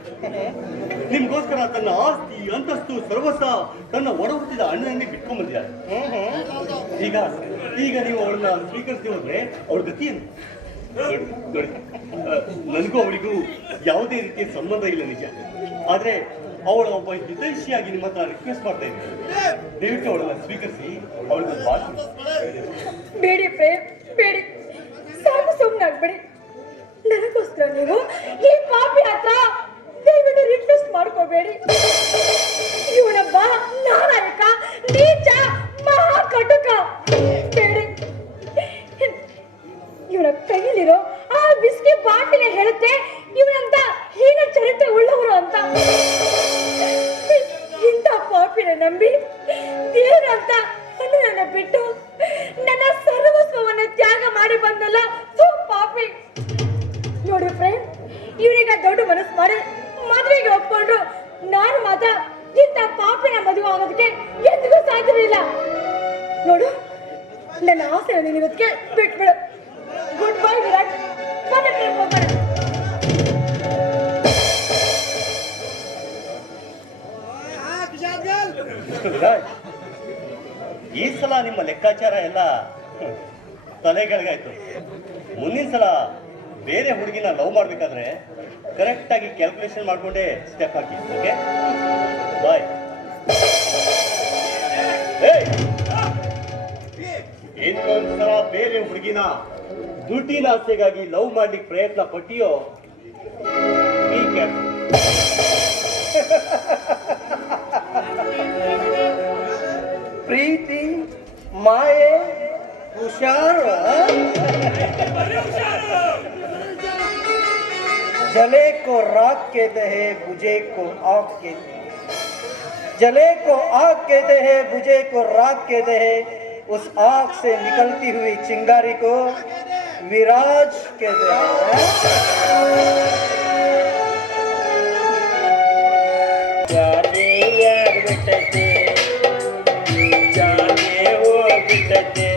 ನಿಮ್ಗೋಸ್ಕರ ತನ್ನ ಆಸ್ತಿ, ಅಂತಸ್ತು, ಸರ್ವಸ್ವ ತನ್ನ ಒಡ ಹುಟ್ಟಿದ ಅಣ್ಣನನ್ನೇ ಬಿಟ್ಕೊಂಡ್ ಬಂದಿದ್ದಾರೆ. ಈಗ ನೀವು ಅವಳನ್ನ ಸ್ವೀಕರಿಸಿ ಹೋದ್ರೆ ಅವ್ರ ಗತಿ ಏನು? ನೋಡಿ, ನನಗೂ ಅವಳಿಗೂ ಯಾವುದೇ ರೀತಿಯ ಸಂಬಂಧ ಇಲ್ಲ ನಿಜ. ಆದ್ರೆ ಅವಳ ಒಬ್ಬ ಹಿತೈಷಿಯಾಗಿ ನಿಮ್ಮ ಹತ್ರ ರಿಕ್ವೆಸ್ಟ್ ಮಾಡ್ತಾ ಇದ್ದೀನಿ, ದಯವಿಟ್ಟು ಅವಳನ್ನ ಸ್ವೀಕರಿಸಿ ಅವಳಿಗೆ ಭಾಷೆ. ಬೇಡಿ ಪ್ರೇಮ್, ಬೇಡಿ, ಸಾಕು, ಸುಮ್ಮನಾಗ್ಬೇಡಿ. ನನಗೋಸ್ಕರ ನೀವು ಈ ಪಾಪಿ ಹತ್ರ ದಯವಿಟ್ಟು ರಿಕ್ವೆಸ್ಟ್ ಮಾಡ್ಕೋಬೇಡಿ. ಇವನೊಬ್ಬ ನಾಲಾಯಕ, ನೀಚ, ಮಹಾ ಕಟುಕ. ಬೇಡಿ, ಇವನ ಕೈಲಿರೋ ಆ ಬಿಸ್ಕಿ ಬಾಟಿಲೆ ಹೇಳುತ್ತೆ ಇವನಂತ ಹೀನ ಚರಿತ್ರೆ ಉಳ್ಳವರು ಅಂತ. ಇಂಥ ಪಾಪಿನ ನಂಬಿ ದೇವರಂತ ನನ್ನ ಬಿಟ್ಟು ನನ್ನ ಸರ್ವಸ್ವವನ್ನ ತ್ಯಾಗ ಮಾಡಿ ಬಂದಲ್ಲ ಪಾಪಿ. ನೋಡಿ ಫ್ರೆಂಡ್, ಇವನಿಗ ದೊಡ್ಡ ಮನಸ್ಸು ಮಾಡಿ ಮದುವೆಗೆ ಒಪ್ಕೊಂಡ್ರು. ನಾನು ಮಾತ್ರ ಇಂಥ ಪಾಪಿನ ಮದುವೆ ಆಗೋದಕ್ಕೆ ಎಂದಿಗೂ ಸಾಧ್ಯವಿಲ್ಲ. ನೋಡು, ನನ್ನ ಆಸೆ ನಿನಗೆ ಬಿಟ್ಬಿಡು. ಗುಡ್ ಬೈ ವಿರಾಟ್, ಬನ್ನಿ ಟ್ರಿಪ್ ಹೋಗೋಣ. ವಿರಾಜ್, ಈ ಸಲ ನಿಮ್ಮ ಲೆಕ್ಕಾಚಾರ ಎಲ್ಲ ತಲೆಗಳಿಗಾಯ್ತು. ಮುಂದಿನ ಸಲ ಬೇರೆ ಹುಡುಗಿನ ಲವ್ ಮಾಡ್ಬೇಕಾದ್ರೆ ಕರೆಕ್ಟ್ ಆಗಿ ಕ್ಯಾಲ್ಕುಲೇಷನ್ ಮಾಡ್ಕೊಂಡೇ ಸ್ಟೆಪ್ ಹಾಕಿ. ಓಕೆ, ಬಾಯ್. ಇನ್ನೊಂದ್ಸಲ ಬೇರೆ ಹುಡುಗಿನ ದುಡ್ಡಿನ ಆಸೆಗಾಗಿ ಲವ್ ಮಾಡ್ಲಿಕ್ಕೆ ಪ್ರಯತ್ನ ಪಟ್ಟಿಯೋ, ಬಿ ಕೇರ್ಫುಲ್. ಪ್ರೀತಿ, ಮಾಯೆ, ಹುಷಾರು. जले को राख कहते हैं, बुझे को आग कहते हैं. जले को आग कहते हैं, बुझे को राख कहते हैं. उस आग से निकलती हुई चिंगारी को विराज कहते हैं. जाने यार बिटते, जाने वो बिटते.